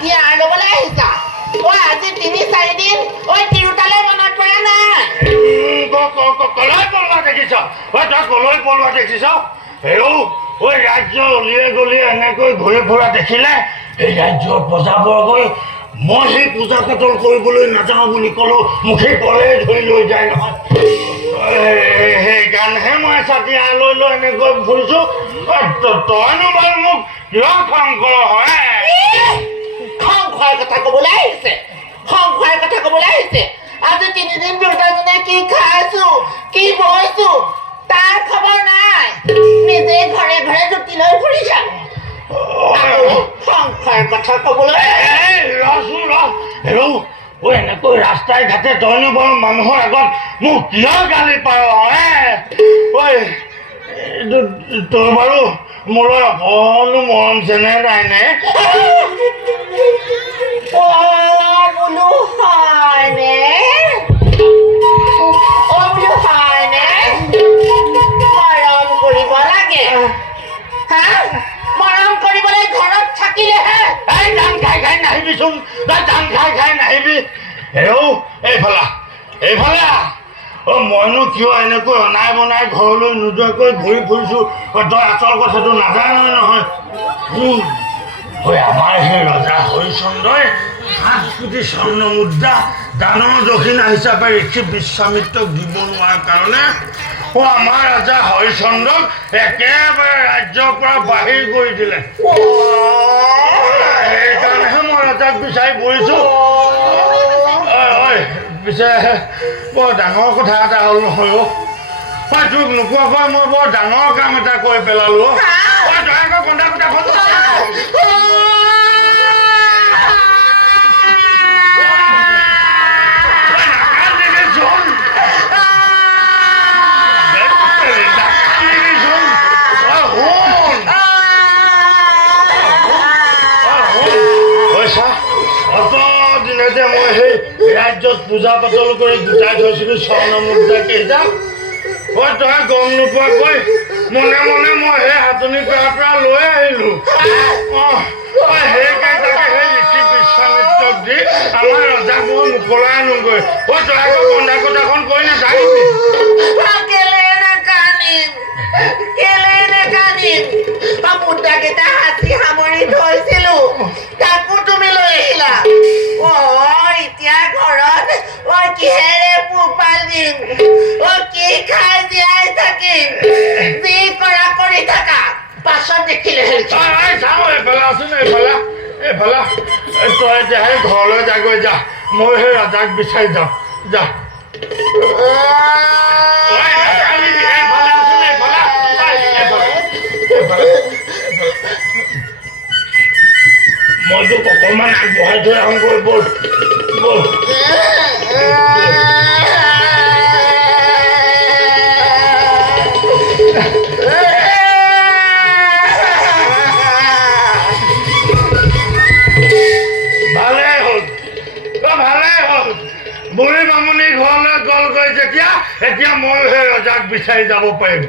হাতীয়াৰ ল'বলৈ আহিছা ঐ আজি 3-4 দিন ঐ তিৰুতালৈ মনত পৰা নাই কলৈ পলোৱা দেখিছ তই কলৈ পলোৱা দেখিছ হেৰৌ ঐ ৰাজ্য অলিয়ে গলিয়ে এনেকৈ ঘূৰি ফুৰা দেখিলে এই ৰাজ্যৰ প্ৰজাবৰ্গই মই সেই পূজা পাতল কৰিবলৈ নাযাওঁ বুলি ক'লো মুখে পলে ধৰি লৈ যায় নহয় সেইকাৰণেহে মই ছাতিয়া লৈ লৈ এনেকৈ ফুৰিছোঁ তইনো বাৰু মোক কিয় খং কৰ হয় খং খোৱাৰ কথা ক'বলৈ আহিছে আজি 3 দিন দেউতাজনে কি খাইছো কি বৈছো তাৰ খবৰ নাই নিজে ঘৰে ঘৰে জুতি লৈ ফুৰিছা খং খোৱাৰ কথা ক'বলৈ হেৰৌ ঐ এনেকৈ ৰাস্তাই ঘাটে তইনো বাৰু মানুহৰ আগত মোক কিয় গালি পাৰ ঐ তোৰ বাৰু মোলৈ অকণো মৰম চেনেহ নাইনে বোলো হয়নে মৰম কৰিব লাগে মৰম কৰিবলৈ ঘৰত থাকিলেহে জান খাই নাহিবিচোন তই জান খাই নাহিবি হেৰৌ এইফালে মইনো কিয় এনেকৈ অনাই বনাই ঘৰলৈ নোযোৱাকৈ ঘূৰি ফুৰিছোঁ তই আচল কথাটো নাজান নহয় আমাৰ সেই ৰজা হৰিশ্চন্দ্ৰই 7 কোটি স্বৰ্ণ মুদ্ৰা দানৰ দক্ষিণা হিচাপে ঋষি বিশ্বামিত্ৰক দিব নোৱাৰাৰ কাৰণে আমাৰ ৰজা হৰিশ্চন্দ্ৰক একেবাৰে ৰাজ্যৰ পৰা বাহিৰ কৰি দিলে সেইকাৰণেহে মই ৰজাক বিচাৰি ফুৰিছোঁ পিছে বৰ ডাঙৰ কথা এটা হ'ল নহয় মই তোক নোকোৱাকৈ মই বৰ ডাঙৰ কাম এটা কৰি পেলালোঁ তই আকৌ কন্দা কোটাখন মই সেই ৰাজ্যত পূজা পাতল কৰি গোটাই থৈছিলোঁ স্বৰ্ণ মুদ্ৰা কেইটা তই গম নোপোৱাকৈ মনে মনে মই সেই হাতনি পৰা লৈ আহিলোঁ সেইকেইটাকে সেই ঋষি বিশ্বামিত্ৰক দি আমাৰ ৰজাক মই মোকলাই আনোগৈ তই আকৌ কন্দা কোটাখন কৈ নাথাকিবি মুদ্ৰাকেইটা হাতী সামৰি থৈছিলো তাকো তুমি লৈ আহিলা এতিয়া ঘৰত কিহেৰে পোহপাল দিম কি খাই জীয়াই থাকিম যি কৰা কৰি থাকা পাছত দেখিলে চাওঁ এইফালে আছোন এইফালে তই এতিয়া সেই ঘৰলৈ যাগৈ যা মই সেই ৰজাক বিচাৰি যাওঁ যা মই তোক অকণমান আগবঢ়াই থৈ আহোঁগৈ ব'ল ভালেই হ'ল বুঢ়ী মামনি ঘৰলৈ গ'লগৈ যেতিয়া এতিয়া মই সেই ৰজাক বিচাৰি যাব পাৰিম